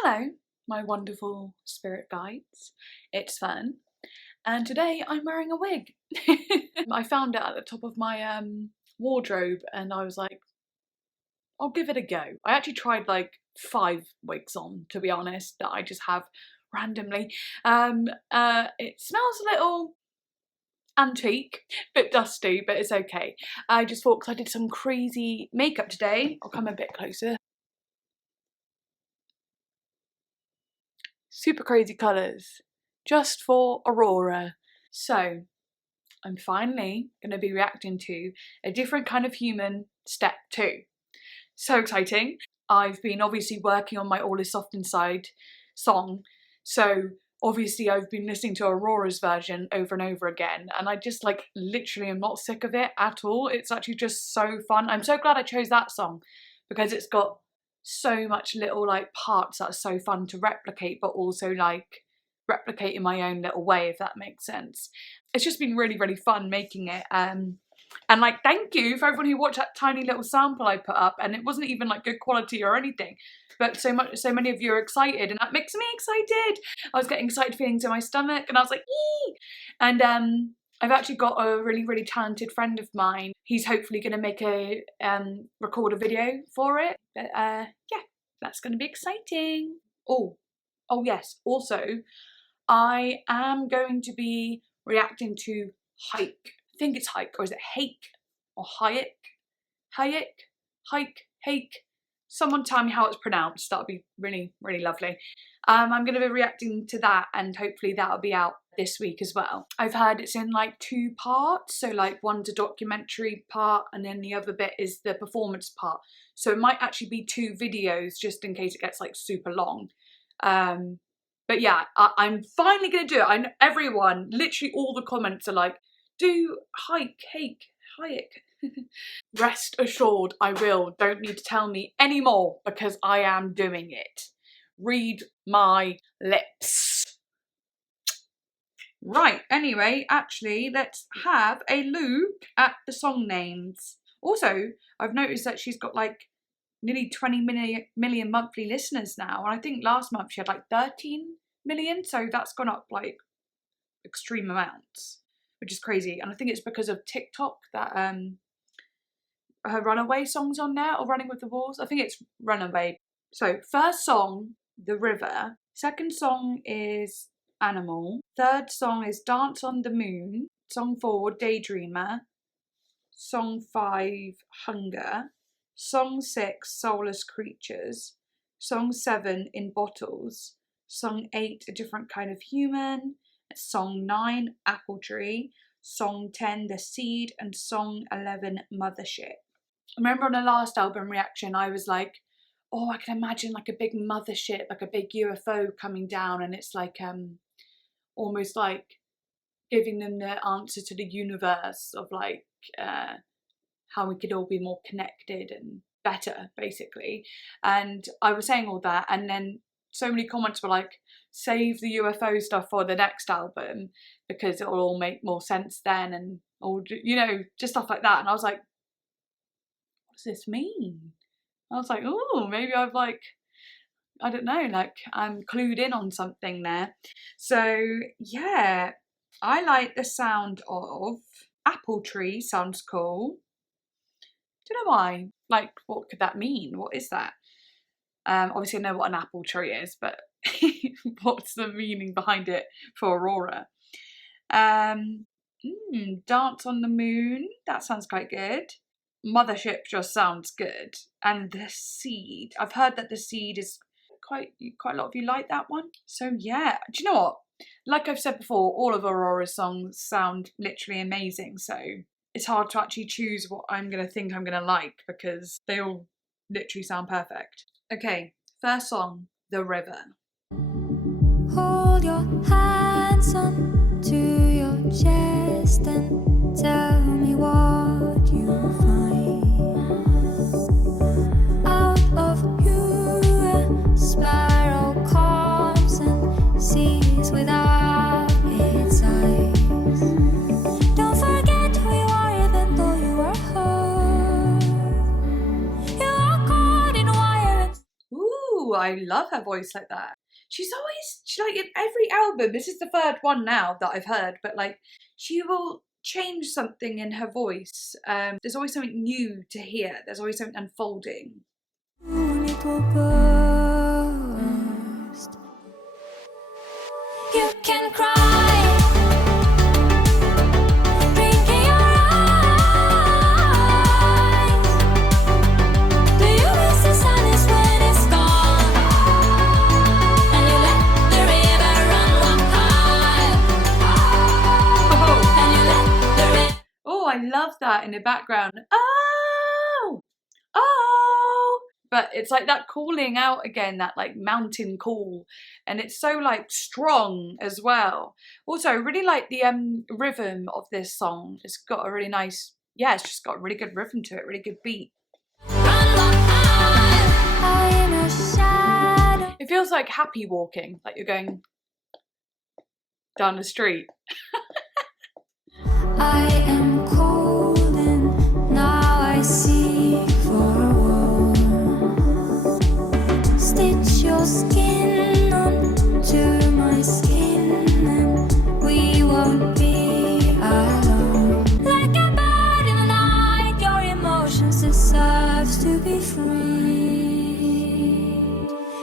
Hello, my wonderful spirit guides. It's Fern, and today I'm wearing a wig. I found it at the top of my wardrobe and I was like, I'll give it a go. I actually tried like 5 wigs on, to be honest, that I just have randomly. It smells a little antique, bit dusty, but it's okay. I just thought, because I did some crazy makeup today, I'll come a bit closer. Super crazy colours, just for Aurora. So I'm finally going to be reacting to a different kind of human, step 2. So exciting. I've been obviously working on my All Is Soft Inside song, so obviously I've been listening to Aurora's version over and over again, and I just like literally am not sick of it at all. It's actually just so fun. I'm so glad I chose that song because it's got so much little like parts that are so fun to replicate, but also like replicate in my own little way, if that makes sense. It's just been really fun making it, and like thank you for everyone who watched that tiny little sample I put up, and it wasn't even like good quality or anything, but so many of you are excited, and that makes me excited. I was getting excited feelings in my stomach and I was like ee! And I've actually got a really talented friend of mine. He's hopefully going to make a record a video for it. But yeah, that's going to be exciting. Oh yes. Also, I am going to be reacting to Hike. I think it's Hike, or is it Hake or Hayek? Hike. Someone tell me how it's pronounced. That would be really lovely. I'm going to be reacting to that, and hopefully that'll be out this week as well. I've heard it's in like 2 parts, so like one's a documentary part and then the other bit is the performance part. So it might actually be 2 videos just in case it gets like super long. But yeah, I'm finally going to do it. I know everyone, literally all the comments are like, do Hayek. Rest assured I will. Don't need to tell me anymore because I am doing it. Read my lips. Right, anyway, actually, let's have a look at the song names. Also, I've noticed that she's got like nearly 20 million monthly listeners now, and I think last month she had like 13 million, so that's gone up like extreme amounts, which is crazy. And I think it's because of TikTok that her Runaway song's on there, or Running with the Wolves. I think it's Runaway. So first song, The River. Second song is Animal. Third song is Dance on the Moon. Song 4, Daydreamer. Song 5, Hunger. Song 6, Soulless Creatures. Song 7, In Bottles. Song 8, A Different Kind of Human. Song 9, Apple Tree. Song 10, The Seed. And Song 11, Mothership. I remember on the last album reaction I was like, oh, I can imagine like a big mothership, like a big UFO coming down, and it's like almost like giving them the answer to the universe of like how we could all be more connected and better, basically. And I was saying all that, and then so many comments were like, save the UFO stuff for the next album because it will all make more sense then, and all, you know, just stuff like that. And I was like, what does this mean? I was like, oh, maybe I've like, I don't know, like I'm clued in on something there. So yeah, I like the sound of Apple Tree, sounds cool. Don't know why. Like, what could that mean? What is that? Obviously I know what an apple tree is, but what's the meaning behind it for Aurora? Dance on the Moon, that sounds quite good. Mothership just sounds good. And The Seed, I've heard that The Seed is quite a lot of you like that one. So yeah, do you know what? Like I've said before, all of Aurora's songs sound literally amazing, so it's hard to actually choose what I'm gonna think I'm gonna like because they all literally sound perfect. Okay, first song, The River. Hold your hands on to your chest and tell me what you find. Out of you a spiral comes and sees without its eyes. Don't forget who you are even though you are hurt. You are caught in wire. Ooh, I I love her voice like that. She's like in every album, this is the third one now that I've heard, but like she will change something in her voice. There's always something new to hear. There's always something unfolding. It will burst. You can cry. I love that in the background. Oh, oh, but it's like that calling out again, that like mountain call, and it's so like strong as well. Also, I really like the rhythm of this song. It's got a really nice, yeah, it's just got a really good rhythm to it, really good beat. It feels like happy walking, like you're going down the street. I am cold and now I seek for a warmth. Stitch your skin onto my skin and we won't be alone. Like a bird in the night, your emotions deserve to be free.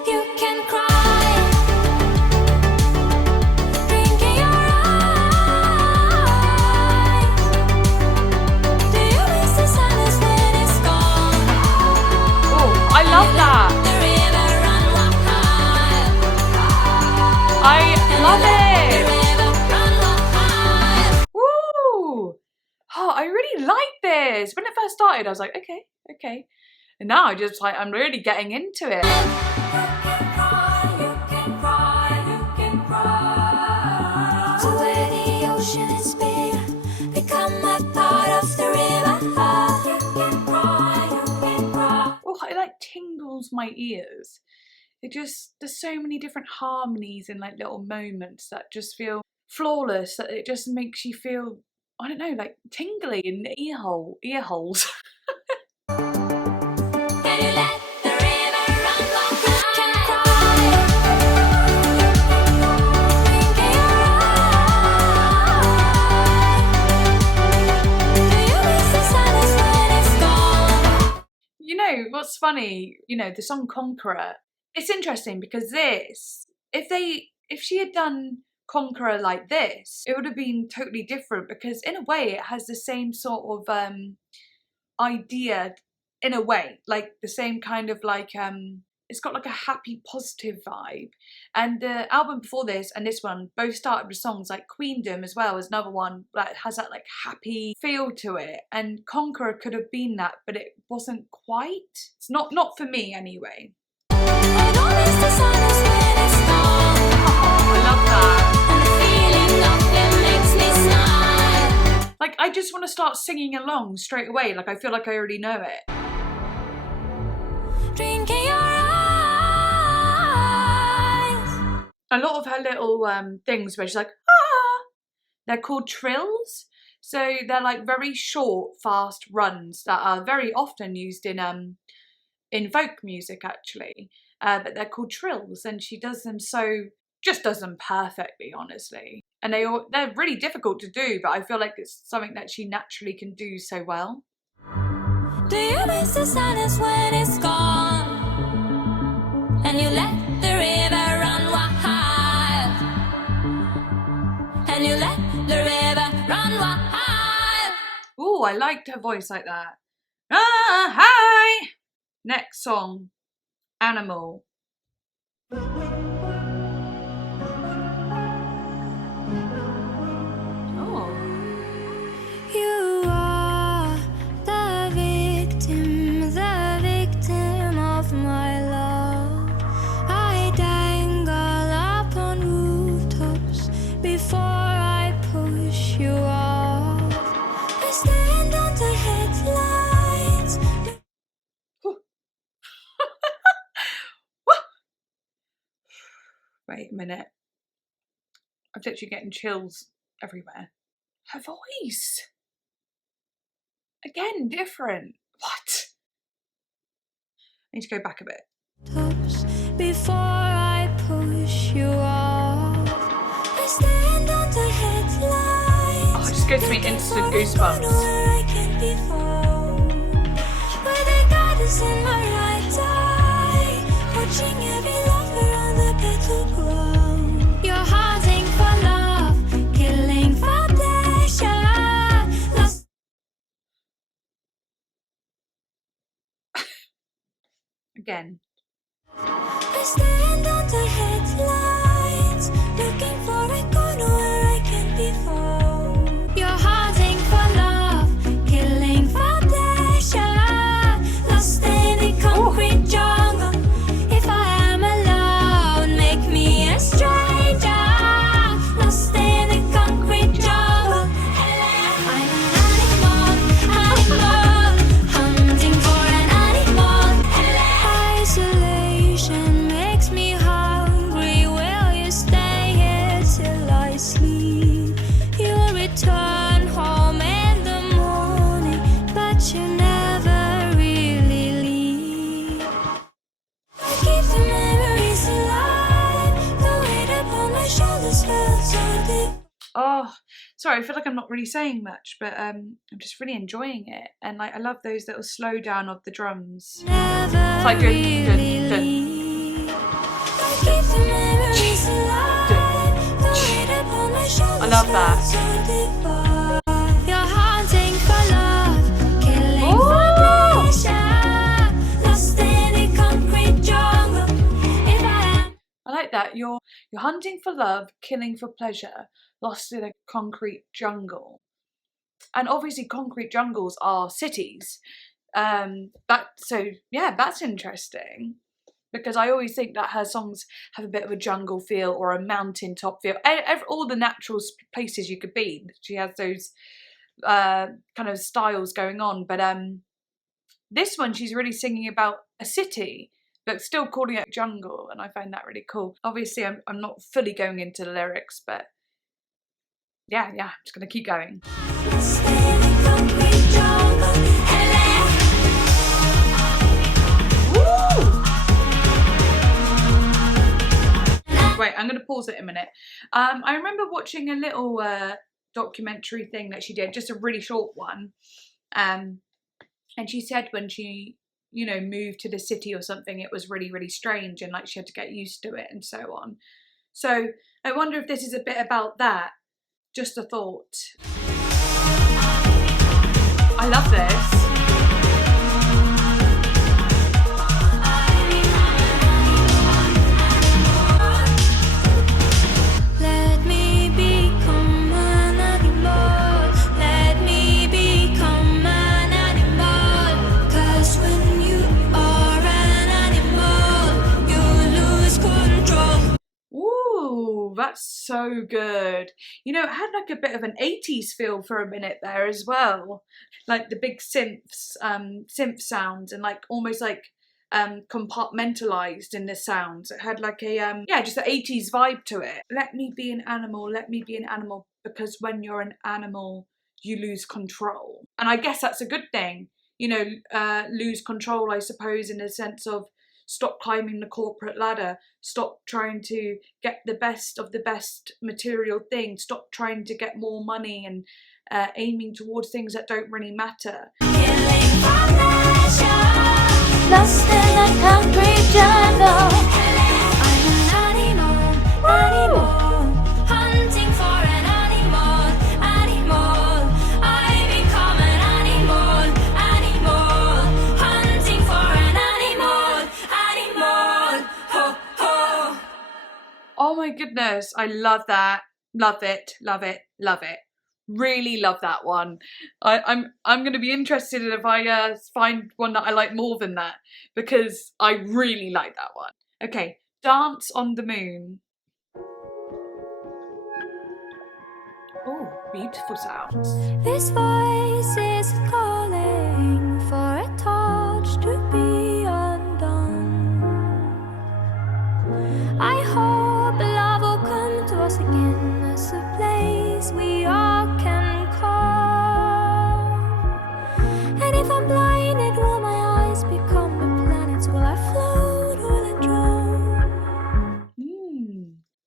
You can cry. I really like this. When it first started, I was like, okay. And now I'm really getting into it. Oh, it like tingles my ears. There's so many different harmonies and like little moments that just feel flawless, that it just makes you feel, I don't know, like tingly in the ear holes. You know, what's funny, you know, the song Conqueror, it's interesting because if she had done Conqueror like this, it would have been totally different, because in a way it has the same sort of idea, in a way, like the same kind of like it's got like a happy positive vibe. And the album before this and this one both started with songs like Queendom as well as another one that has that like happy feel to it, and Conqueror could have been that, but it wasn't quite. It's not for me anyway. I love that. Like, I just want to start singing along straight away. Like, I feel like I already know it. A lot of her little things where she's like, ah, they're called trills. So they're like very short, fast runs that are very often used in folk music, actually. But they're called trills, and she does them just does them perfectly, honestly. And they're really difficult to do, but I feel like it's something that she naturally can do so well. Do you miss the sadness when it's gone? And you let the river run wild. And you let the river run wild. Ooh, I liked her voice like that. Ah, hi! Next song, Animal. You are the victim of my love. I dangle upon rooftops before I push you off. I stand under headlights. Wait a minute. I'm literally getting chills everywhere. Her voice. Again, different. What? I need to go back a bit. Tops before I push you off. I stand under headlights. Oh, it just gives me instant goosebumps. Where I can be found. Where the goddess in my right eye, watching every lover on the battleground. You're hunting for love, killing for pleasure. Lost Again. I stand under headlights, looking for a corner where I can be found. You're hunting for love, killing for pleasure. Lost in a concrete jungle. If I am alone, make me a stranger. Lost in a concrete jungle. I'm an animal, hunting for an animal. Isolation makes me hungry. Will you stay here till I sleep? You'll return home in the morning, but you never really leave. I keep the memories alive. The weight upon my shoulders felt so deep. Oh, sorry, I feel like I'm not really saying much, but I'm just really enjoying it. And like I love those little slow down of the drums. Never like dun, dun, really dun. leave. I keep the memories alive. The weight upon my shoulders I love that. felt so deep. You're hunting for love, killing Ooh. for pleasure. Lost in a concrete jungle. If I am I like that. You're hunting for love, killing for pleasure, lost in a concrete jungle. And obviously concrete jungles are cities. That's interesting. Because I always think that her songs have a bit of a jungle feel or a mountaintop feel. All the natural places you could be. She has those kind of styles going on. But this one, she's really singing about a city, but still calling it jungle. And I find that really cool. Obviously, I'm not fully going into the lyrics, but yeah, I'm just going to keep going. lost in a concrete jungle. Wait, I'm going to pause it a minute. I remember watching a little documentary thing that she did, just a really short one. And she said when she, moved to the city or something, it was really, really strange and like she had to get used to it and so on. So I wonder if this is a bit about that. Just a thought. I love this. Let me become an animal. Let me become an animal. 'Cause when you are an animal, you lose control. Ooh, that's so good. It had like a bit of an 80s feel for a minute there as well. Like the big synth sounds and like almost like compartmentalized in the sounds. It had like a just an 80s vibe to it. Let me be an animal, because when you're an animal, you lose control. And I guess that's a good thing. Lose control, I suppose, in the sense of stop climbing the corporate ladder, stop trying to get the best of the best material thing, stop trying to get more money and aiming towards things that don't really matter. Killing for pleasure. Lost in a concrete jungle. I'm an animal, hunting for an animal. I become an animal, hunting for an animal. Ho, ho. Oh my goodness, I love that. Love it. Really love that one. I'm going to be interested if I find one that I like more than that, because I really like that one. Okay, Dance on the Moon. Oh, beautiful sounds. This voice is calling for a torch to be undone. I hope love will come to us again as a place we all can call. And if I'm blinded, will my eyes become the planets? Will I float? Will I drown?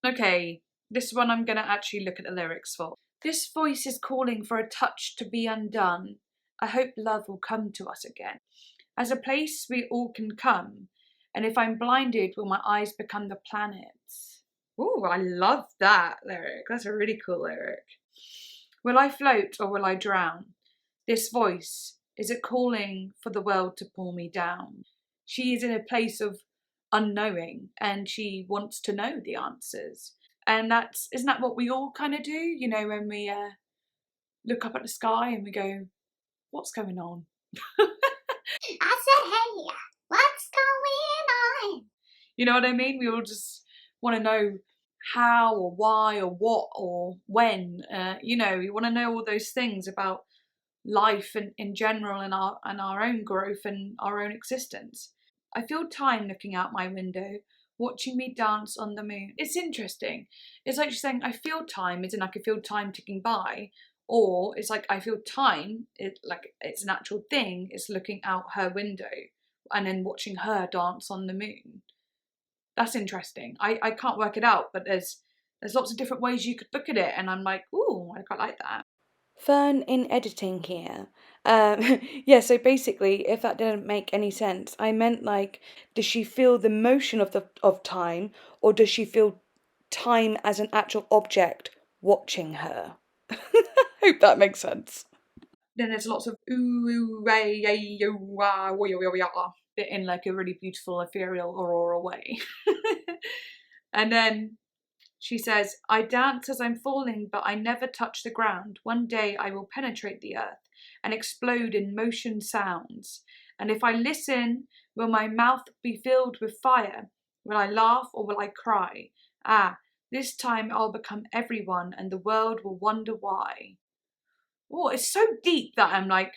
Okay, this one I'm gonna actually look at the lyrics for. This voice is calling for a touch to be undone. I hope love will come to us again. As a place we all can come, and if I'm blinded, will my eyes become the planets? Ooh, I love that lyric. That's a really cool lyric. Will I float or will I drown? This voice, is it calling for the world to pull me down? She is in a place of unknowing and she wants to know the answers. And isn't that what we all kind of do? You know, when we look up at the sky and we go, what's going on? I said, hey, what's going on? You know what I mean? We all just want to know how or why or what or when. You know, we want to know all those things about life and in general and our own growth and our own existence. I feel time looking out my window, watching me dance on the moon. It's interesting. It's like she's saying, I feel time, as in I can feel time ticking by, or it's like I feel time, like it's an actual thing, it's looking out her window and then watching her dance on the moon. That's interesting. I can't work it out, but there's lots of different ways you could look at it, and I'm like, ooh, I quite like that. Fern in editing here. Yeah, so basically, if that didn't make any sense, I meant like, does she feel the motion of time, or does she feel time as an actual object watching her? Hope that makes sense. Then there's lots of ooh, ray, yay, yo, wah, wah, wah, wah, wah, bit in like a really beautiful, ethereal Aurora way. And then she says, I dance as I'm falling, but I never touch the ground. One day I will penetrate the earth and explode in motion sounds. And if I listen, will my mouth be filled with fire? Will I laugh or will I cry? Ah, this time I'll become everyone and the world will wonder why. Oh, it's so deep that I'm like,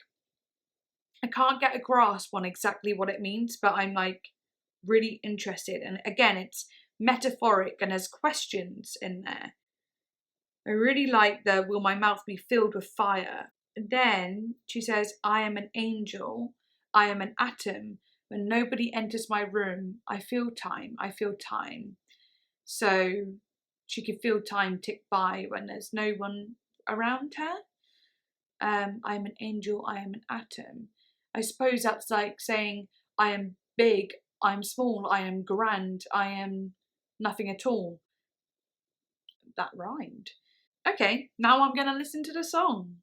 I can't get a grasp on exactly what it means, but I'm like really interested. And again, it's metaphoric and there's questions in there. I really like the will my mouth be filled with fire. And then she says, I am an angel, I am an atom. When nobody enters my room, I feel time, I feel time. So she can feel time tick by when there's no one around her. I am an angel, I am an atom. I suppose that's like saying I am big, I am small, I am grand, I am nothing at all. That rhymed. Okay, now I'm gonna listen to the song.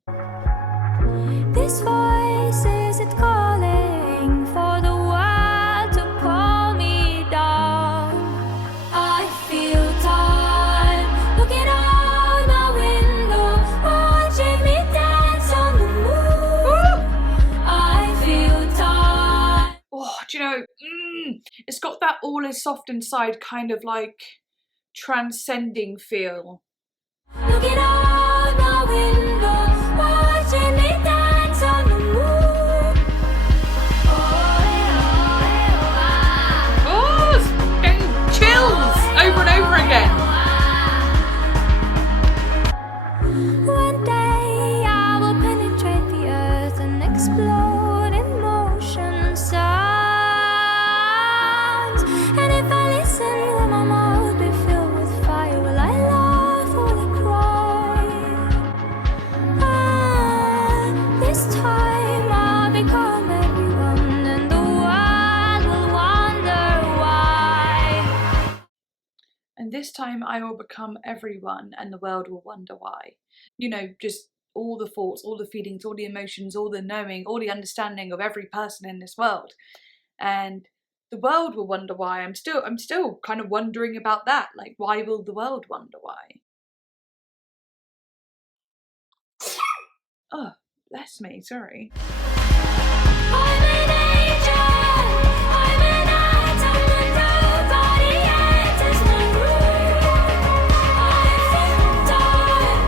This voice is it calling for the world to pull me down. I feel time looking out my window, watching me dance on the moon. I feel time. Oh, do you know, it's got that all is soft inside kind of like transcending feel. Looking out my window, watching me dance on the moon. Oh, it's getting chills over and over again. One day I will penetrate the earth and explode in motion sounds. And if I listen, will my mouth be filled with fire? Will I laugh or will I cry? This time I'll become everyone and the world will wonder why. And this time I will become everyone and the world will wonder why. You know, just all the thoughts, all the feelings, all the emotions, all the knowing, all the understanding of every person in this world. And the world will wonder why. I'm still kind of wondering about that. Like, why will the world wonder why? Oh, bless me, sorry. I'm an angel, I'm an atom, and nobody enters my room. I feel time.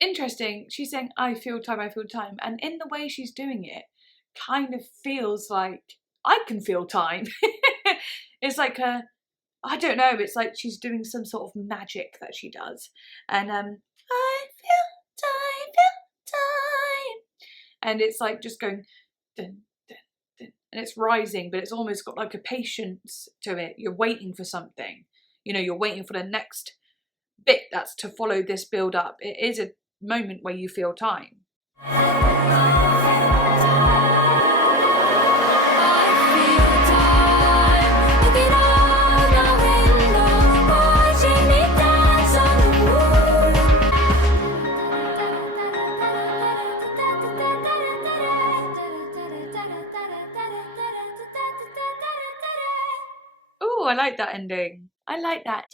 Interesting. She's saying, I feel time, and in the way she's doing it, kind of feels like I can feel time. It's like I don't know, it's like she's doing some sort of magic that she does. And I feel time. And it's like just going dun, dun, dun. And it's rising, but it's almost got like a patience to it. You're waiting for something. You know, you're waiting for the next bit that's to follow this build up. It is a moment where you feel time. Oh, I like that ending. I like that.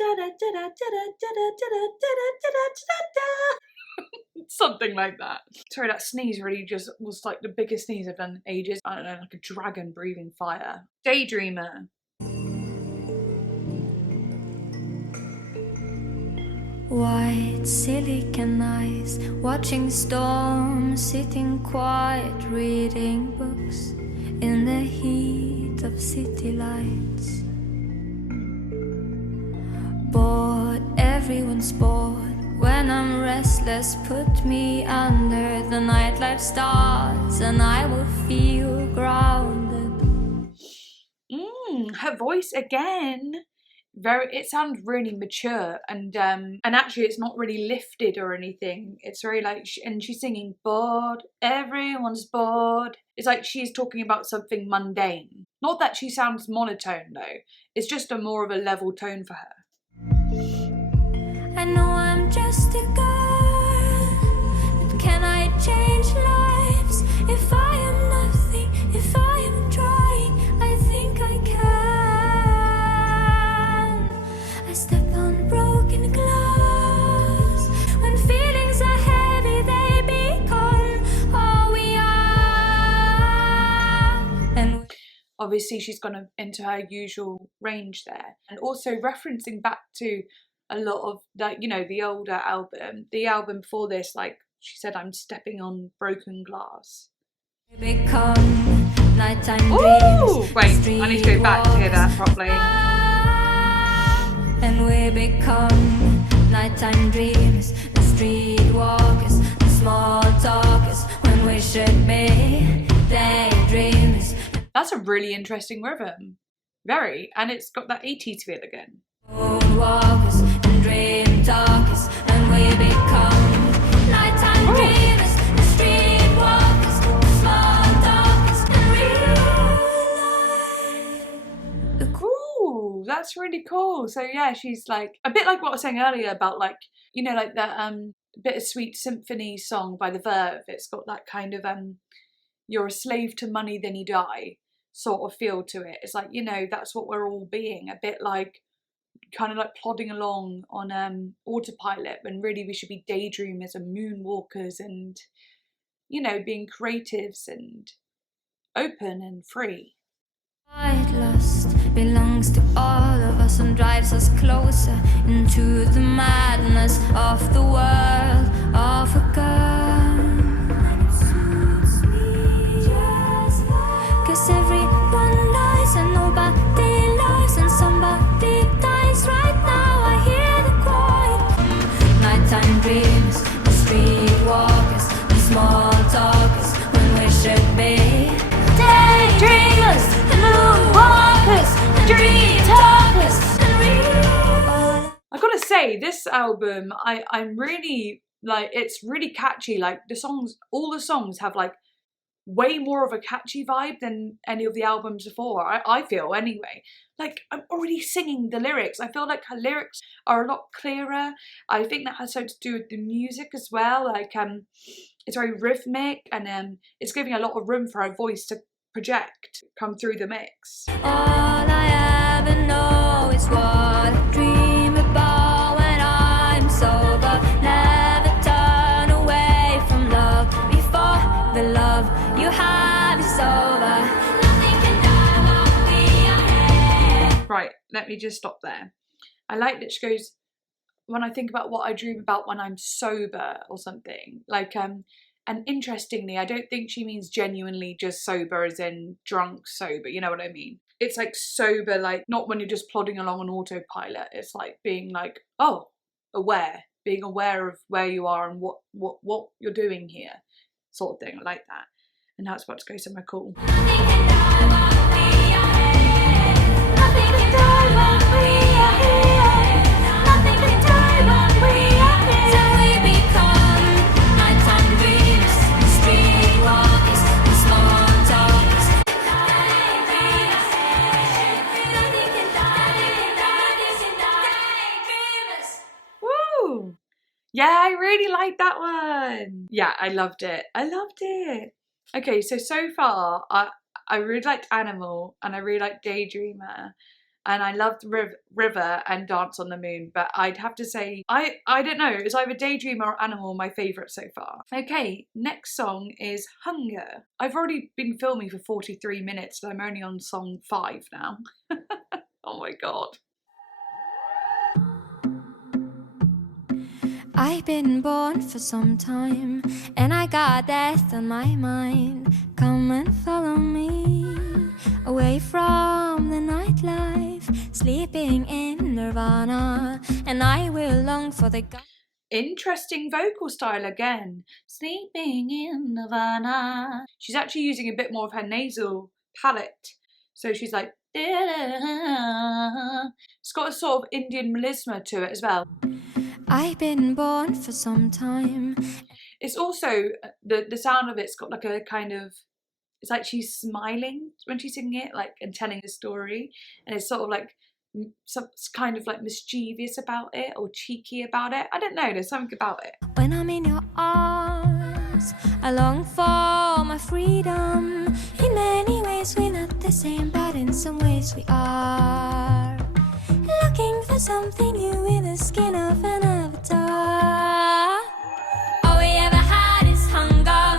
Something like that. Sorry, that sneeze really just was like the biggest sneeze I've done in ages. I don't know, like a dragon breathing fire. Daydreamer. White silicon eyes, watching storms, sitting quiet, reading books in the heat of city lights. Bored, everyone's bored. When I'm restless, put me under. The nightlife starts and I will feel grounded. Her voice again. It sounds really mature, and actually it's not really lifted or anything. It's very like, and she's singing bored, everyone's bored. It's like she's talking about something mundane. Not that she sounds monotone though. It's just a more of a level tone for her. I know I'm just a girl, but can I change lives? If I am nothing, if I am trying, I think I can. I step on broken glass. When feelings are heavy, they become all we are. And obviously she's gone into her usual range there, and also referencing back to a lot of, like, you know, the older album, the album before this, like she said, I'm stepping on broken glass. become nighttime Ooh, dreams. wait, I need to go back to hear that properly. And we become nighttime dreams, the streetwalkers, the small talkers, when we should be daydreamers. That's a really interesting rhythm. Very, and it's got that 80s feel again. Moonwalkers and dream talkers, and we become nighttime dreamers, the streetwalkers, the small talkers, and real life. Ooh, that's really cool. So yeah, she's like a bit like what I was saying earlier about, like, you know, like that Bittersweet Symphony song by The Verve. It's got that kind of you're a slave to money then you die sort of feel to it. It's like, you know, that's what we're all being, a bit like kind of like plodding along on autopilot, when really we should be daydreamers and moonwalkers and, you know, being creatives and open and free. White lust belongs to all of us and drives us closer into the madness of the world of a girl. And it suits me just like, 'cause everyone dies and nobody lives and somebody dies right now. I hear the quiet nighttime dreams, the streetwalkers, the small talkers, when we should be daydreamers, the moonwalkers, the dream talkers, and real. I gotta say, this album, I'm really, like, it's really catchy. Like the songs, all the songs have like way more of a catchy vibe than any of the albums before, I feel anyway. Like, I'm already singing the lyrics. I feel like her lyrics are a lot clearer. I think that has something to do with the music as well. Like, it's very rhythmic, and it's giving a lot of room for her voice to project, come through the mix. All I ever know is what I dream about when I'm sober. Never turn away from love before the love you have is over. Nothing can die while we are here. Right, let me just stop there. I like that she goes, when I think about what I dream about when I'm sober or something, like, and interestingly, I don't think she means genuinely just sober as in drunk sober, you know what I mean? it's like sober, like not when you're just plodding along on autopilot. It's like being like, oh, aware, being aware of where you are and what you're doing here, sort of thing. I like that. And now it's about to go somewhere cool. Woo! Yeah, I really like that one. Yeah, I loved it. I loved it. Okay, so far, I really liked Animal and I really liked Daydreamer. And I loved River and Dance on the Moon, but I'd have to say, I don't know, it's either Daydreamer or Animal my favourite so far. Okay, next song is Hunger. I've already been filming for 43 minutes, but I'm only on song 5 now. Oh my god. I've been born for some time, and I got death on my mind. Come and follow me, away from the nightlife, sleeping in nirvana, and I will long for the Interesting vocal style again. Sleeping in Nirvana. She's actually using a bit more of her nasal palette. So she's like, it's got a sort of Indian melisma to it as well. I've been born for some time. It's also, the sound of it's got like a kind of, it's like she's smiling when she's singing it, like, and telling a story. And it's sort of like, some kind of like mischievous about it or cheeky about it. I don't know, there's something about it. When I'm in your arms, I long for my freedom. In many ways we're not the same, but in some ways we are. Looking for something new in the skin of an avatar. All we ever had is hunger.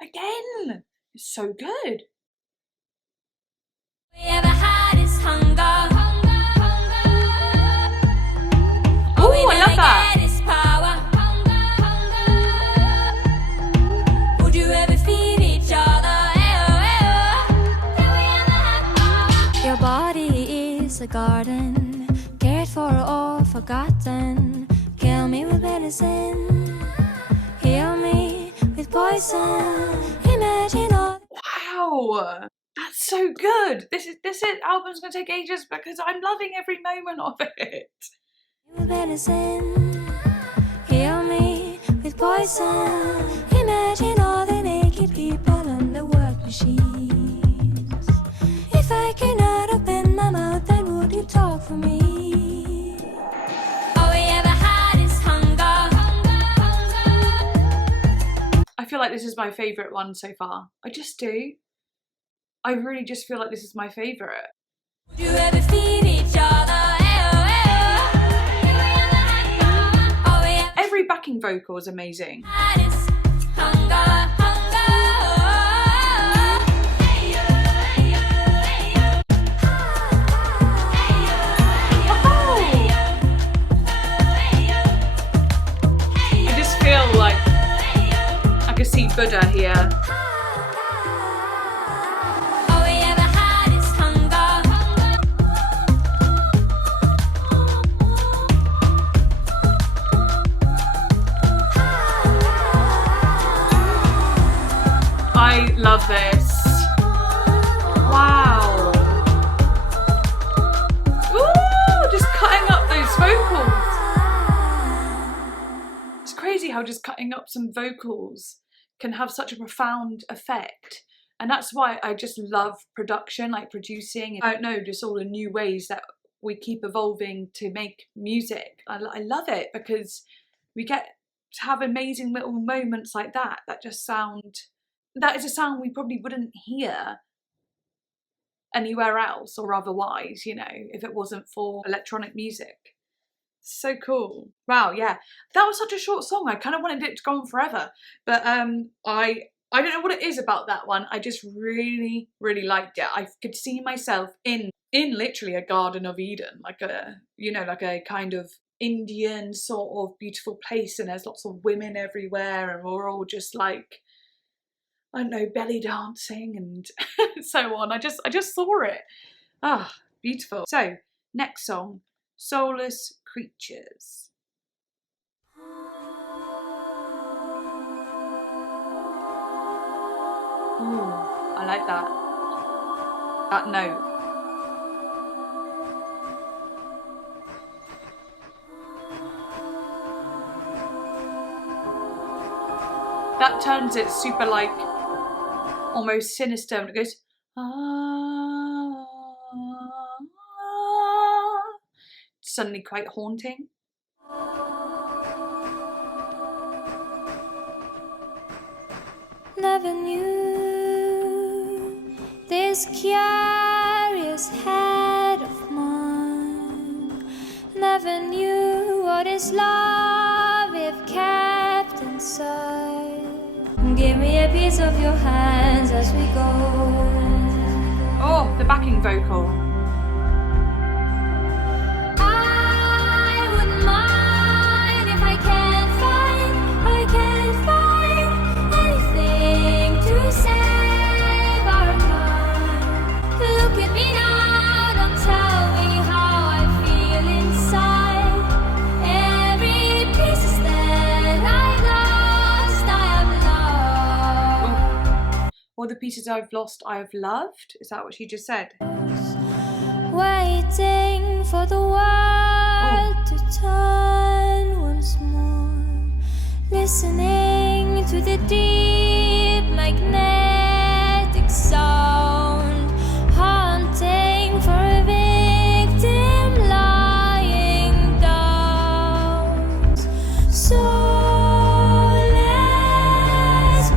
Again, it's so good. All we ever had is hunger. Oh, I love that. Would you ever feed each other? Your body is a garden, cared for or forgotten. Kill me with medicine, heal me with poison. Imagine all. Wow, that's so good. This album's gonna take ages because I'm loving every moment of it. With medicine, heal me with poison. Imagine all the naked people on the work machines. If I cannot open my mouth, then would you talk for me? All we ever had is hunger. I feel like this is my favourite one so far. I just do. I really just feel like this is my favourite. Would you ever feed each other? Every backing vocal is amazing. I just feel like I can see Buddha here. I love this. Wow. Ooh, just cutting up those vocals. It's crazy how just cutting up some vocals can have such a profound effect. And that's why I just love production, like producing. I don't know, just all the new ways that we keep evolving to make music. I love it because we get to have amazing little moments like that that just sound. That is a sound we probably wouldn't hear anywhere else or otherwise, you know, if it wasn't for electronic music. So cool. Wow, yeah. That was such a short song. I kind of wanted it to go on forever. But I don't know what it is about that one. I just really, really liked it. I could see myself in literally a Garden of Eden, like a, you know, like a kind of Indian sort of beautiful place, and there's lots of women everywhere and we're all just like, I don't know, belly dancing and so on. I just saw it. Ah, beautiful. So, next song, Soulless Creatures. Ooh, I like that. That note. That turns it super like almost sinister and it goes suddenly quite haunting. Never knew this curious head of mine. Never knew what is love if kept inside. Give me a piece of your hands as we go. Oh, the backing vocal. I wouldn't mind if I can't find anything to save our kind. Look at me now, don't tell me how I feel inside. Every piece that I've lost, I have loved. All the pieces I've lost, I have loved. Is that what she just said? Waiting for the world to turn once more, listening to the deep magnetic sound, hunting for a victim lying down. Soulless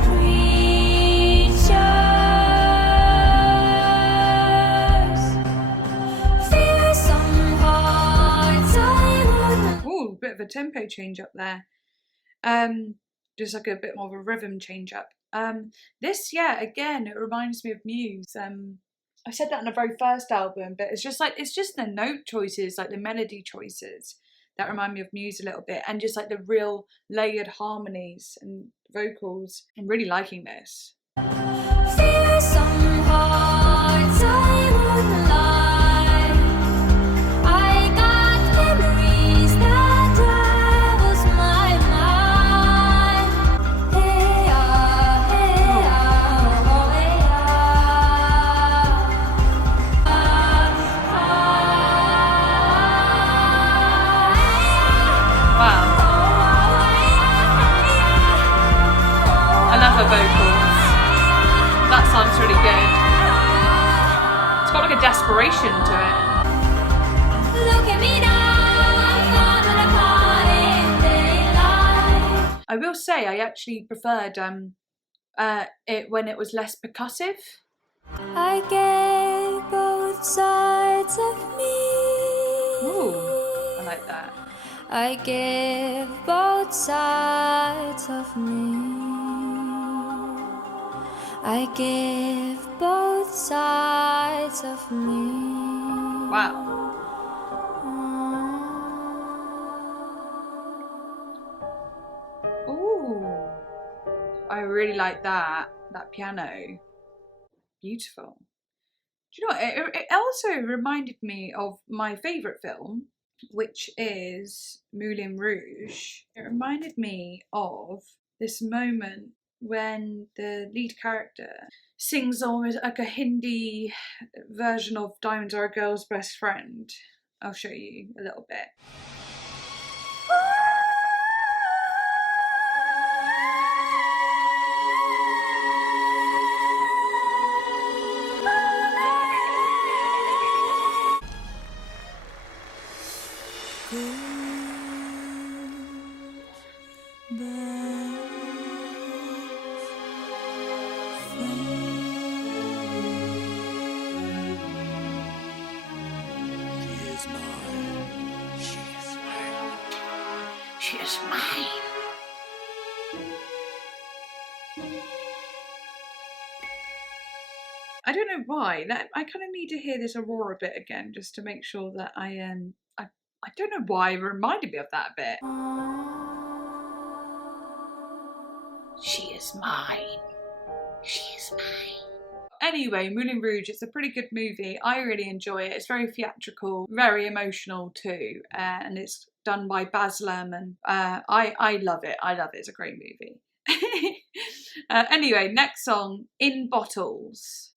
creatures. Ooh, bit of a tempo change up there. Just like a bit more of a rhythm change up. This, yeah, again, it reminds me of Muse. I said that on the very first album, but it's just the note choices, like the melody choices that remind me of Muse a little bit, and just like the real layered harmonies and vocals. I'm really liking this. Fear some hearts I wouldn't lie. I got memories that travels my mind. Hey oh, hey Wow. I love her vocals. That sounds really good. It's got like a desperation to it. Look at me now, daylight. I will say I actually preferred it when it was less percussive. I gave both sides of me. Ooh, I like that. I give both sides of me. I give both sides of me. Wow. Ooh, I really like that piano. Beautiful. Do you know what? It also reminded me of my favourite film, which is Moulin Rouge. It reminded me of this moment when the lead character sings almost like a Hindi version of Diamonds Are a Girl's Best Friend. I'll show you a little bit. She is mine. I don't know why. I kind of need to hear this Aurora bit again just to make sure that I don't know why it reminded me of that bit. She is mine. She's mine. Anyway, Moulin Rouge, it's a pretty good movie. I really enjoy it. It's very theatrical, very emotional too, and it's done by Baz Luhrmann. I love it. I love it. It's a great movie. Anyway, next song, In Bottles.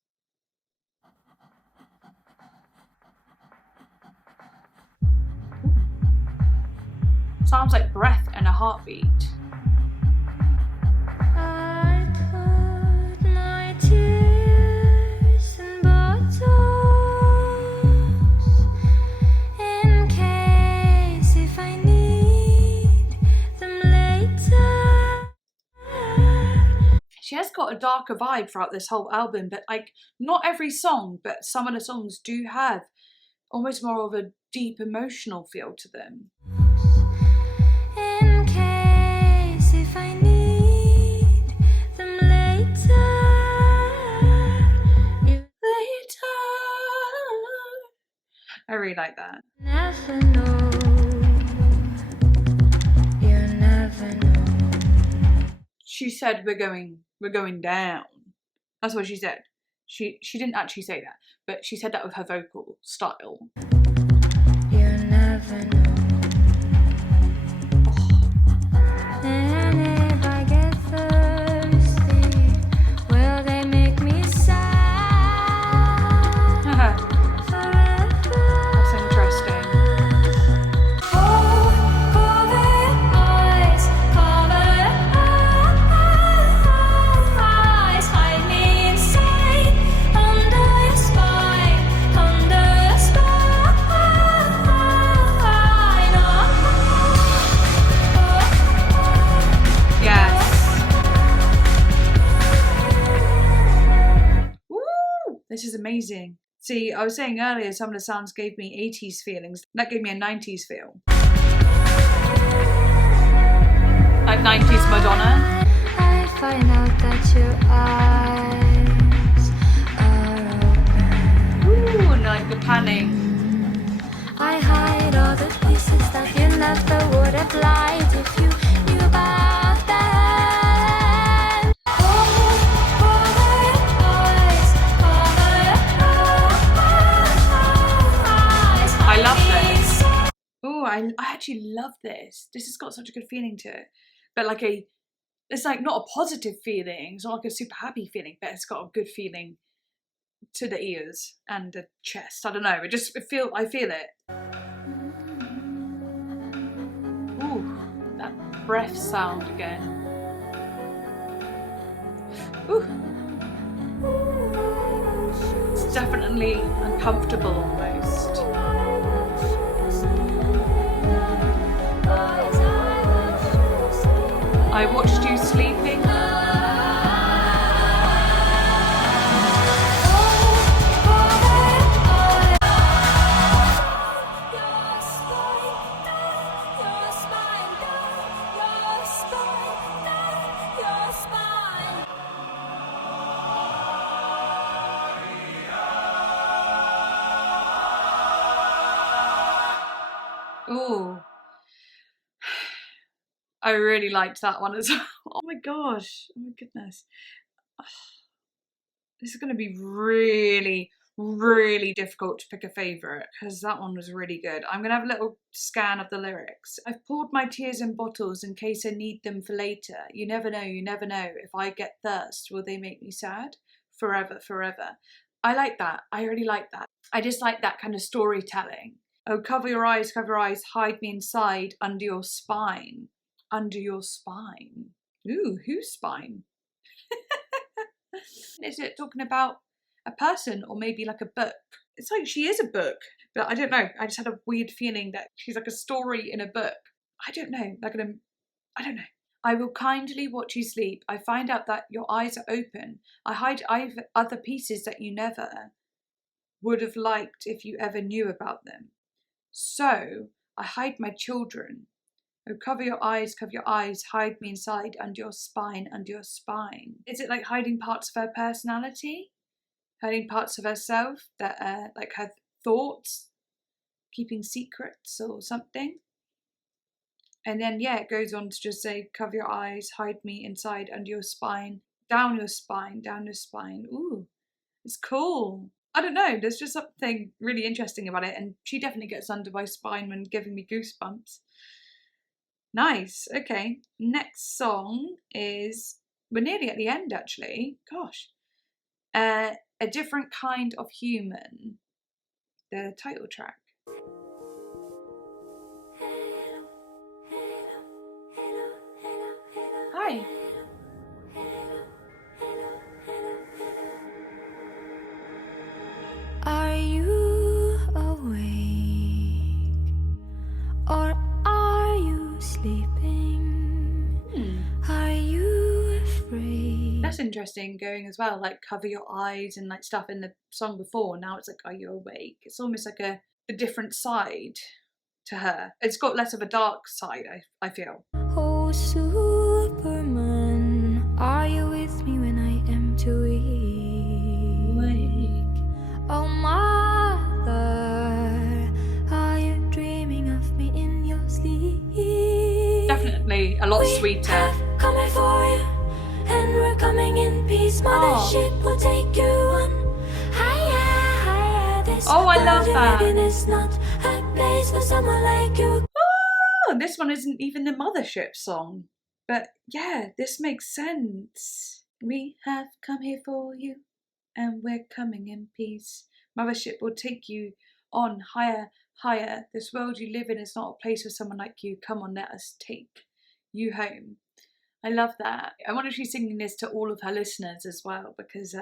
Sounds like breath and a heartbeat. I put my tears in bottles in case if I need them later. She has got a darker vibe throughout this whole album, but like not every song, but some of the songs do have almost more of a deep emotional feel to them. In case if I need them later. You Later. I really like that. never know. You never know. She said we're going down. That's what she said. She didn't actually say that, but she said that with her vocal style. You never know. And if I get thirsty, will they make me sad forever? That's interesting. Cover your eyes, hide me inside, under your spine, under your spine. Yes. Woo! This is amazing. See, I was saying earlier some of the sounds gave me 80s feelings. That gave me a 90s feel. Like 90s Madonna. I find out that your eyes are open. Ooh, and like the panning. I hide all the pieces that you never would have lied if you knew about them. Cover your eyes, I love hide me this. inside. Oh, I actually love this. This has got such a good feeling to it. But like it's like not a positive feeling, it's not like a super happy feeling, but it's got a good feeling to the ears and the chest. I don't know, I feel it. Ooh, that breath sound again. Ooh. It's definitely uncomfortable almost. I watched you sleeping. Ooh. I really liked that one as well. Oh my gosh. Oh my goodness. This is going to be really, really difficult to pick a favourite because that one was really good. I'm going to have a little scan of the lyrics. I've poured my tears in bottles in case I need them for later. You never know, you never know. If I get thirst, will they make me sad? Forever, forever. I like that. I really like that. I just like that kind of storytelling. Oh, cover your eyes, hide me inside, under your spine. Under your spine. Ooh, whose spine? Is it talking about a person or maybe like a book? It's like she is a book, but I don't know. I just had a weird feeling that she's like a story in a book. I don't know. I don't know. I will kindly watch you sleep. I find out that your eyes are open. I hide other pieces that you never would have liked if you ever knew about them. So I hide my children. Oh, cover your eyes, hide me inside, under your spine, under your spine. Is it like hiding parts of her personality? Hiding parts of herself that like her thoughts? Keeping secrets or something? And then, yeah, it goes on to just say, cover your eyes, hide me inside, under your spine. Down your spine, down your spine. Ooh, it's cool. I don't know, there's just something really interesting about it, and she definitely gets under my spine when giving me goosebumps. Nice, okay. Next song is, we're nearly at the end actually, gosh. A Different Kind of Human, the title track. Hi. Are you awake or are you sleeping? Are you afraid? That's interesting going as well, like cover your eyes and like stuff in the song before. Now it's like, are you awake? It's almost like a different side to her. It's got less of a dark side, I feel. Oh, Superman, are you with me when I am too weak? Oh, Mother, are you dreaming of me in your sleep? Definitely a lot sweeter. Have coming for you, and we're coming in peace. Mothership will take you on higher, higher. This Oh, I love that. is not a place for someone like you. Oh, this one isn't even the Mothership song. But yeah, this makes sense. We have come here for you, and we're coming in peace. Mothership will take you on higher, higher. This world you live in is not a place for someone like you. Come on, let us take you home. I love that. I wonder if she's singing this to all of her listeners as well, because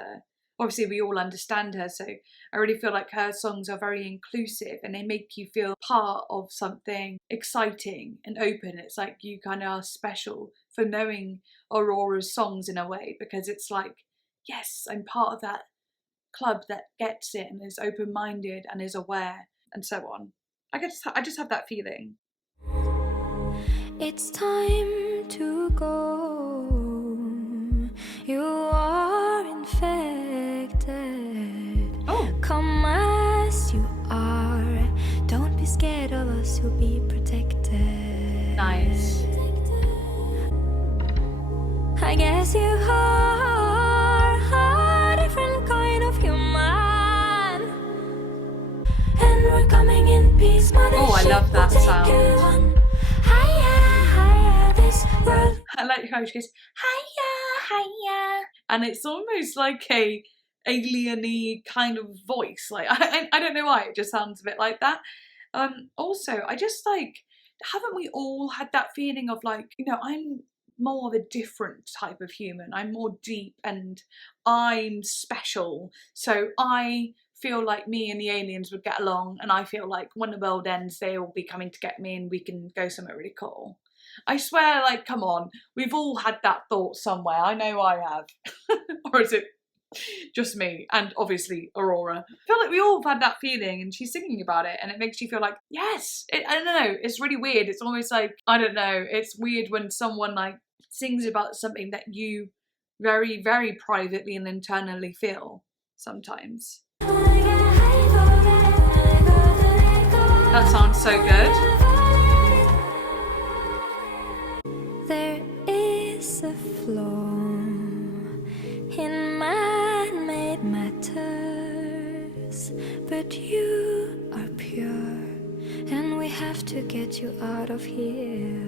obviously we all understand her, so I really feel like her songs are very inclusive and they make you feel part of something exciting and open. It's like you kind of are special for knowing AURORA's songs in a way, because it's like, yes, I'm part of that club that gets it and is open-minded and is aware and so on. I just have that feeling. It's time to go. You are infected. Oh, Come as you are. Don't be scared of us, you'll be protected. nice. I guess you are a different kind of human. And we're coming in peace. Oh, I love that sound. I like how she goes, hiya, hiya. And it's almost like a alien-y kind of voice. Like, I don't know why, it just sounds a bit like that. Also, I just like, haven't we all had that feeling of like, you know, I'm more of a different type of human. I'm more deep and I'm special. So I feel like me and the aliens would get along, and I feel like when the world ends, they'll be coming to get me and we can go somewhere really cool. I swear, like, come on, we've all had that thought somewhere. I know I have. Or is it just me? And obviously AURORA. I feel like we all have had that feeling, and she's singing about it, and it makes you feel like, yes. I don't know, it's really weird. It's almost like, I don't know, it's weird when someone like sings about something that you very, very privately and internally feel sometimes. That sounds so good. There is a flaw in man-made matters, but you are pure, and we have to get you out of here.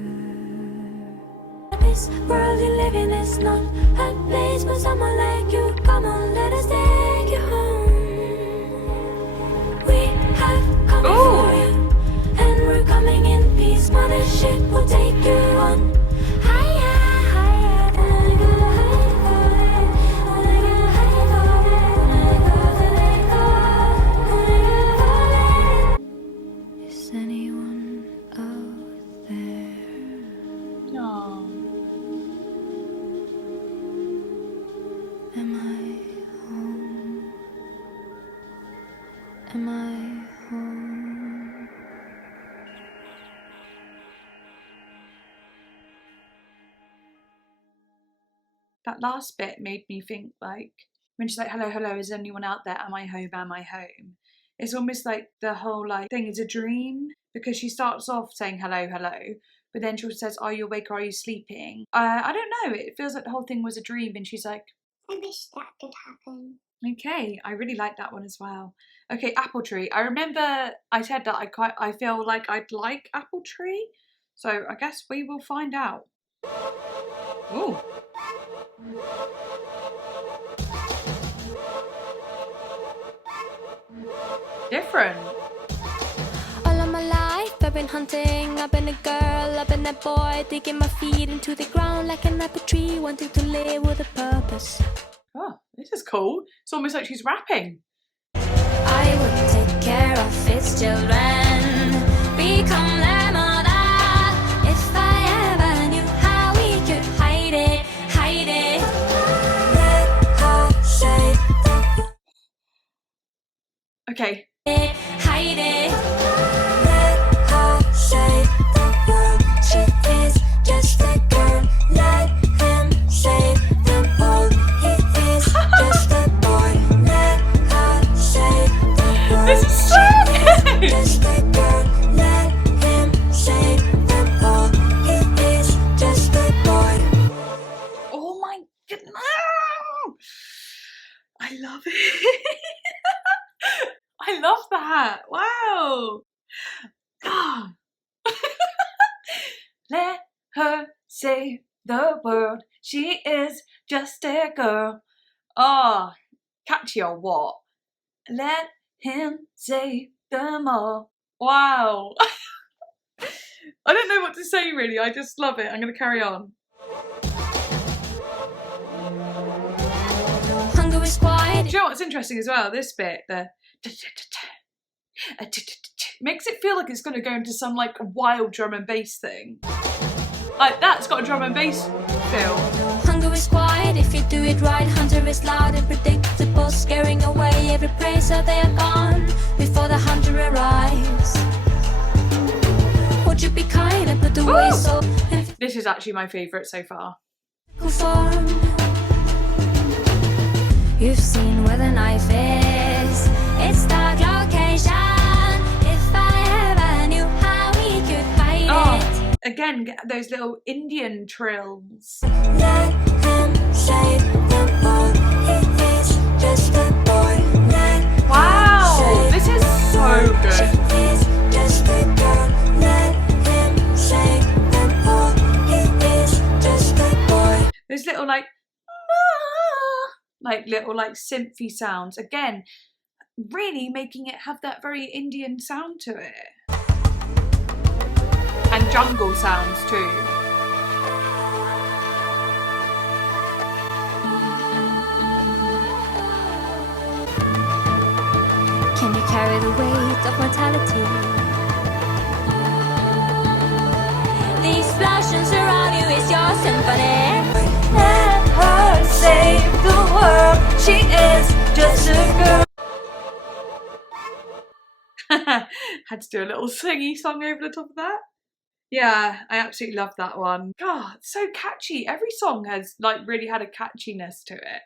This world you live in is not a place for someone like you. Come on, let us take you home. We have come for you, and we're coming in peace. Mothership will take you on higher, higher. Is anyone out there? Aww. Am I home? Am I home? That last bit made me think, like, when she's like, hello, hello, is anyone out there? Am I home? Am I home? It's almost like the whole like thing is a dream, because she starts off saying hello, hello, But then she says, are you awake or are you sleeping? I don't know. It feels like the whole thing was a dream. And she's like, I wish that could happen. okay, I really like that one as well. Okay, Apple Tree. I remember I said that I feel like I'd like Apple Tree. So I guess we will find out. Ooh. Different. All of my life I've been hunting, I've been a girl, I've been a boy, digging my feet into the ground like an apple tree, wanting to live with a purpose. Oh, this is cool. It's almost like she's rapping. I would take care of its children, become their mother, if I ever knew how we could hide it, hide it. Let her say Okay. hide it. Let her say the word. She is just a girl. Let him say them all. He is just a boy. Let her say the word. This is so good. Just a girl. Let him say them all. He is just a boy. Oh my goodness. I love it. I love that. Wow. God. Let her say the word. She is just a girl. Oh, catchy or what? Let him say them all. Wow. I don't know what to say really. I just love it. I'm going to carry on. Hunger is quiet. Do you know what's interesting as well? This bit, the makes it feel like it's going to go into some like wild drum and bass thing. Like that's got a drum and bass feel. Hunger is quiet if you do it right. Hunter is loud and predictable, scaring away every prey so they are gone before the hunter arrives. Would you be kind and put away so This is actually my favourite so far. form? You've seen where the knife is. It's dark location. If I ever knew how we could hide it. Again, get those little Indian trills. Let him say them all. He is just a boy. Let Wow, him say this is so good. she is just a girl. Let him say them all. He is just a boy. Those little like little synthy sounds. Again, really making it have that very Indian sound to it. And jungle sounds too. Can you carry the weight of mortality? The explosions around you is your symphony. Let her save the world. She is just a girl. Had to do a little singy song over the top of that. Yeah, I absolutely love that one. God, it's so catchy. Every song has like really had a catchiness to it.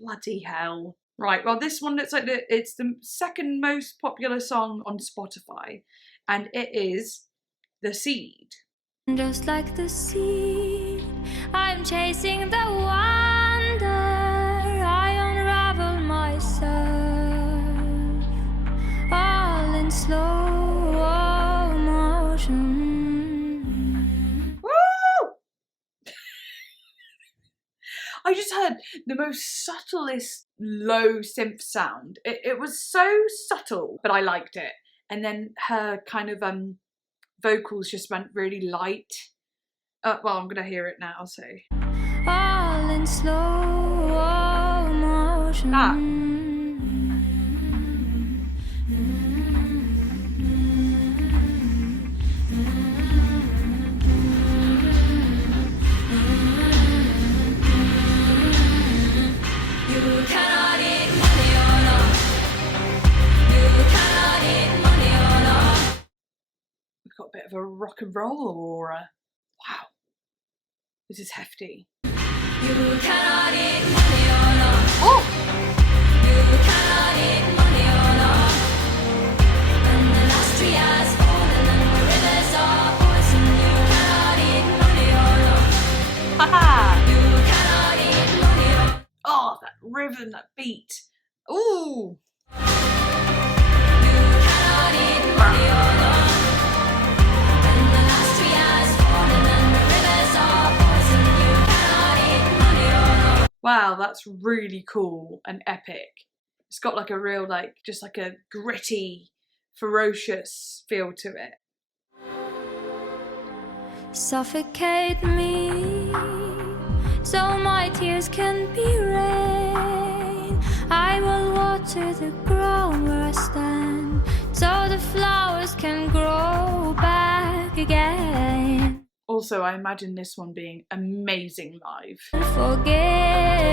Bloody hell. Right, well this one looks like it's the second most popular song on Spotify, and it is The Seed. Just like the seed, I'm chasing the wonder. I unravel myself, all in slow motion. Woo! I just heard the most subtlest low synth sound. It was so subtle, but I liked it. And then her kind of vocals just went really light. Well, I'm gonna hear it now, so. All in slow motion. That. You cannot eat money or not. You cannot eat money or not. We've got a bit of a rock and roll aurora. Wow. This is hefty. You cannot eat money or not. Oh! You cannot eat money or not. And the last tree has fallen and the rivers are poisoned. and that beat. Ooh. Wow, that's really cool and epic. It's got like a real, like, just like a gritty, ferocious feel to it. Suffocate me, so my tears can be rain. I will water the ground where I stand, so the flowers can grow back again. Also, I imagine this one being amazing live. Forget.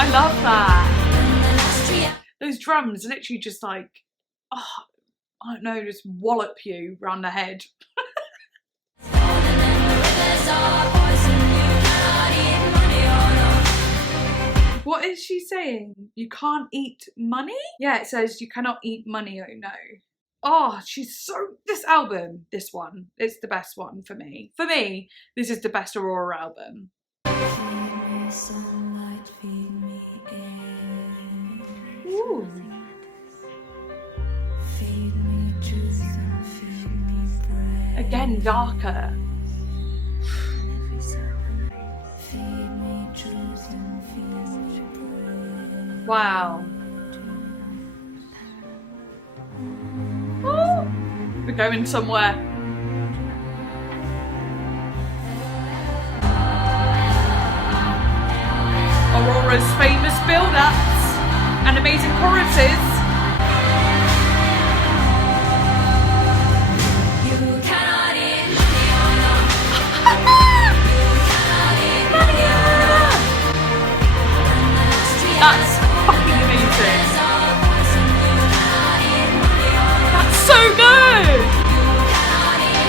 I love that. Those drums literally just like, oh, I don't know, just wallop you round the head. What is she saying? You can't eat money? Yeah, it says you cannot eat money, oh no. Oh, she's so, this album, this one, it's the best one for me. For me, this is the best Aurora album. Feed me sunlight, feed me air. Ooh. Feed me truth and feed me prayer. Again, darker. Feed me truth and feed me prayer. Wow. Ooh. We're going somewhere. Aurora's famous build-ups and amazing choruses. You cannot eat money, That's fucking amazing. That's so good.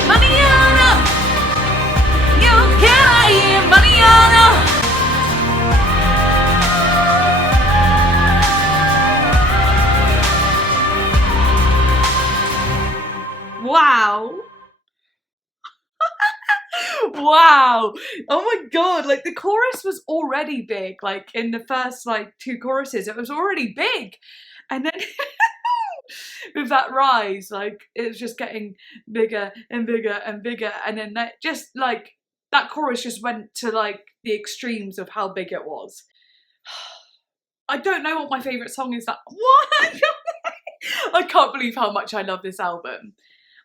Maniana. You cannot eat maniana. Wow. Wow. Oh my god, like the chorus was already big, like in the first like two choruses it was already big, and then with that rise, like it was just getting bigger and bigger and bigger, and then that just like that chorus just went to like the extremes of how big it was. I don't know what my favourite song is. That what? I can't believe how much I love this album.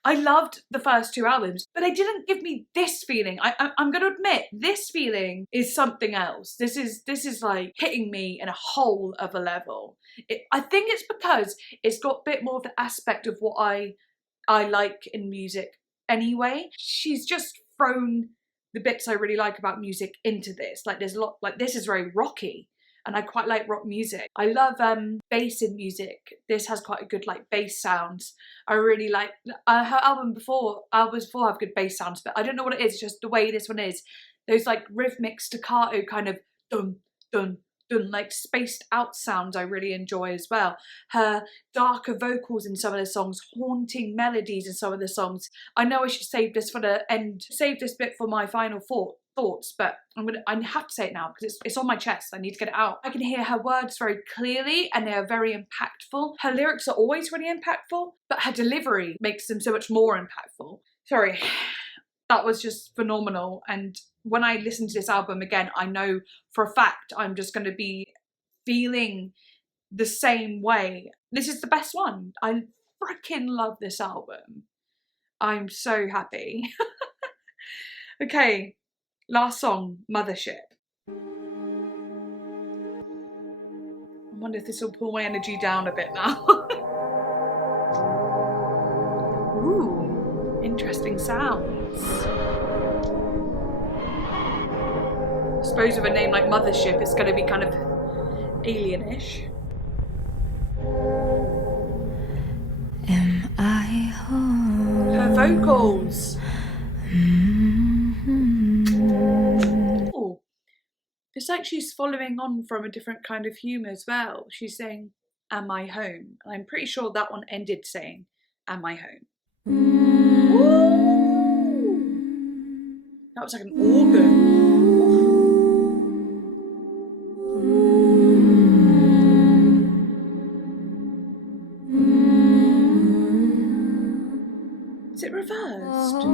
I loved the first two albums, but they didn't give me this feeling. I'm going to admit, this feeling is something else. This is like hitting me in a whole other level. I think it's because it's got a bit more of the aspect of what I like in music anyway. She's just thrown the bits I really like about music into this. Like there's a lot, like this is very rocky. And I quite like rock music. I love bass in music. This has quite a good like bass sounds. I really like her albums before have good bass sounds, but I don't know what it is, just the way this one is. Those like rhythmic staccato kind of dun dun dun, like spaced out sounds I really enjoy as well. Her darker vocals in some of the songs, haunting melodies in some of the songs. I know I should save this for the end, save this bit for my final thoughts, but I have to say it now because it's on my chest. I need to get it out. I can hear her words very clearly and they are very impactful. Her lyrics are always really impactful, but her delivery makes them so much more impactful. Sorry, that was just phenomenal. And when I listen to this album again, I know for a fact I'm just going to be feeling the same way. This is the best one. I freaking love this album. I'm so happy. Okay. Last song, Mothership. I wonder if this will pull my energy down a bit now. Ooh, interesting sounds. I suppose with a name like Mothership, it's going to be kind of alienish. Am I home? Her vocals. Ooh, this like she's following on from a different kind of humour as well. She's saying, am I home? And I'm pretty sure that one ended saying, am I home? Ooh! That was like an organ. Is it reversed?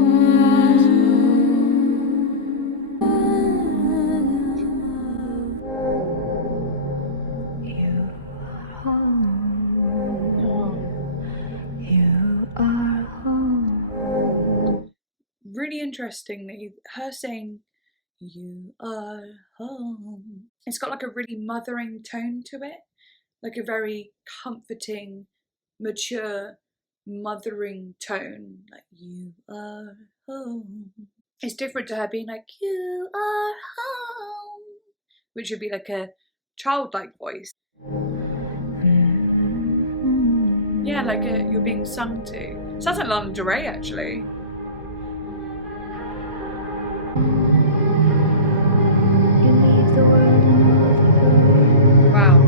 Really interestingly, her saying, you are home. It's got like a really mothering tone to it, like a very comforting, mature, mothering tone, like you are home. It's different to her being like, you are home, which would be like a childlike voice. Yeah, like you're being sung to. Sounds like Lana Del Rey, actually. Wow.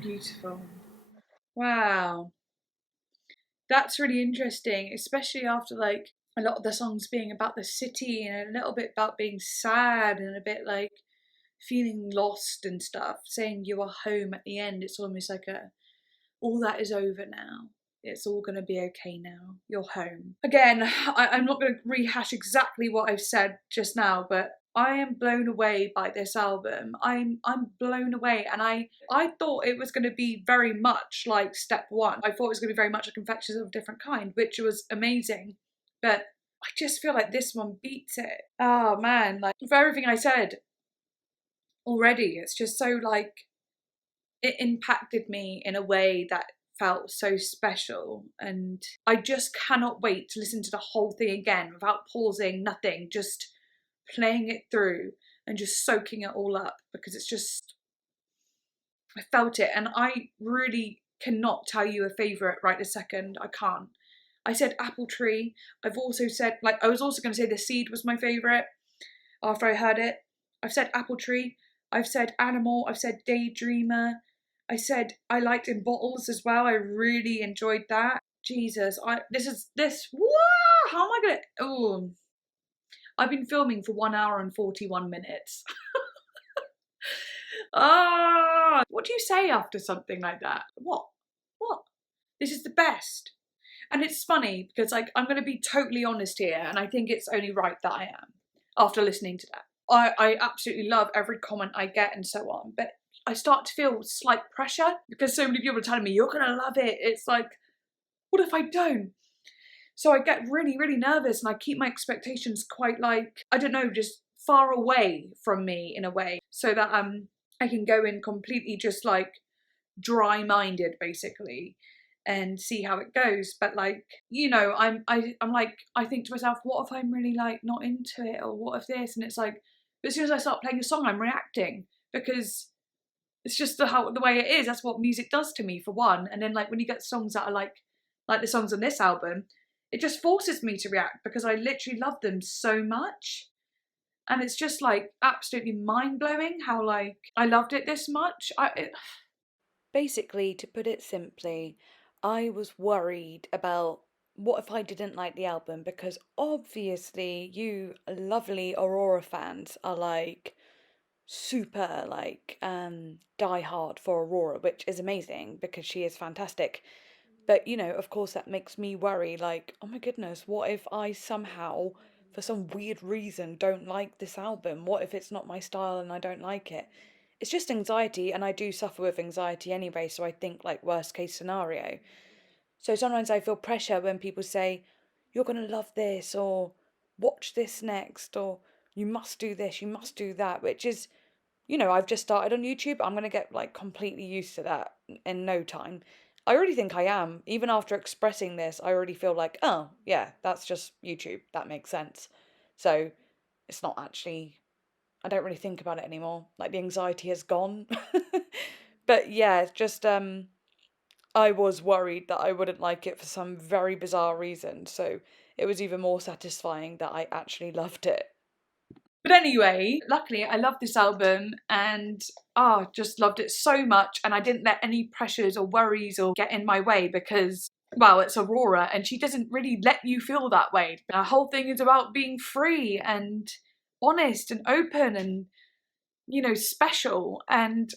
Beautiful. Wow. That's really interesting, especially after like a lot of the songs being about the city and a little bit about being sad and a bit like feeling lost and stuff. Saying you are home at the end, it's almost like all that is over now. It's all going to be okay now. You're home. Again, I'm not going to rehash exactly what I've said just now, but I am blown away by this album. I'm blown away, and I thought it was going to be very much like Step One. I thought it was going to be very much like Confections of a Different Kind, which was amazing. But I just feel like this one beats it. Oh man, like for everything I said already, it's just so like it impacted me in a way that felt so special, and I just cannot wait to listen to the whole thing again without pausing, nothing, just playing it through and just soaking it all up, because it's just, I felt it, and I really cannot tell you a favourite right this second. I can't. I said Apple Tree. I've also said, like, I was also going to say The Seed was my favourite after I heard it. I've said Apple Tree. I've said Animal. I've said Daydreamer. I said I liked In Bottles as well. I really enjoyed that. Jesus, whoa, how am I gonna, oh. I've been filming for 1 hour and 41 minutes. What do you say after something like that? What? This is the best. And it's funny because like, I'm gonna be totally honest here, and I think it's only right that I am after listening to that. I absolutely love every comment I get and so on, but I start to feel slight pressure because so many people are telling me, you're gonna love it. It's like, what if I don't? So I get really, really nervous, and I keep my expectations quite like, I don't know, just far away from me in a way, so that I can go in completely just like dry-minded basically and see how it goes. But like, you know, I'm like, I think to myself, what if I'm really like not into it, or what if this? And it's like, but as soon as I start playing a song, I'm reacting, because it's just the way it is. That's what music does to me, for one. And then like when you get songs that are like the songs on this album, it just forces me to react because I literally love them so much. And it's just like absolutely mind-blowing how like I loved it this much. Basically, to put it simply, I was worried about what if I didn't like the album, because obviously you lovely Aurora fans are like super like die hard for Aurora, which is amazing because she is fantastic. But you know, of course that makes me worry, like, oh my goodness, what if I somehow for some weird reason don't like this album? What if it's not my style and I don't like it? It's just anxiety, and I do suffer with anxiety anyway, so I think like worst case scenario. So sometimes I feel pressure when people say, you're going to love this, or watch this next, or you must do this, you must do that, which is, you know, I've just started on YouTube. I'm going to get like completely used to that in no time. I already think I am. Even after expressing this, I already feel like, oh, yeah, that's just YouTube. That makes sense. So it's not actually I don't really think about it anymore. Like the anxiety has gone. But yeah, just I was worried that I wouldn't like it for some very bizarre reason. So it was even more satisfying that I actually loved it. But anyway, luckily I loved this album and just loved it so much, and I didn't let any pressures or worries or get in my way because, well, it's Aurora and she doesn't really let you feel that way. Her whole thing is about being free and honest and open and, you know, special, and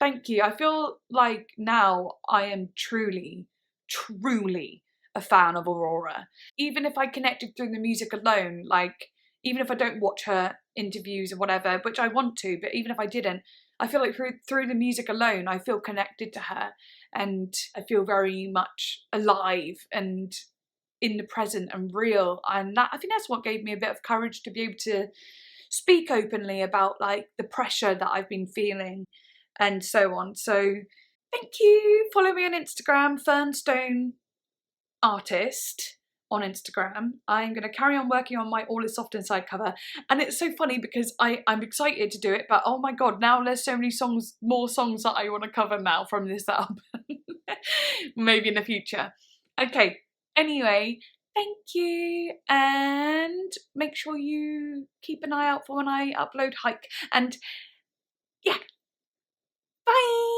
thank you. I feel like now I am truly, truly a fan of Aurora. Even if I connected through the music alone, like, even if I don't watch her interviews or whatever, which I want to, but even if I didn't, I feel like through the music alone, I feel connected to her and I feel very much alive and in the present and real. And that, I think that's what gave me a bit of courage to be able to speak openly about like the pressure that I've been feeling and so on. So thank you. Follow me on Instagram, Fernstone Artist on Instagram. I'm going to carry on working on my All Is Soft Inside cover, and it's so funny because I'm excited to do it, but oh my god, now there's so many songs, more songs that I want to cover now from this album. Maybe in the future. Okay, anyway, thank you, and make sure you keep an eye out for when I upload Hike, and yeah, bye!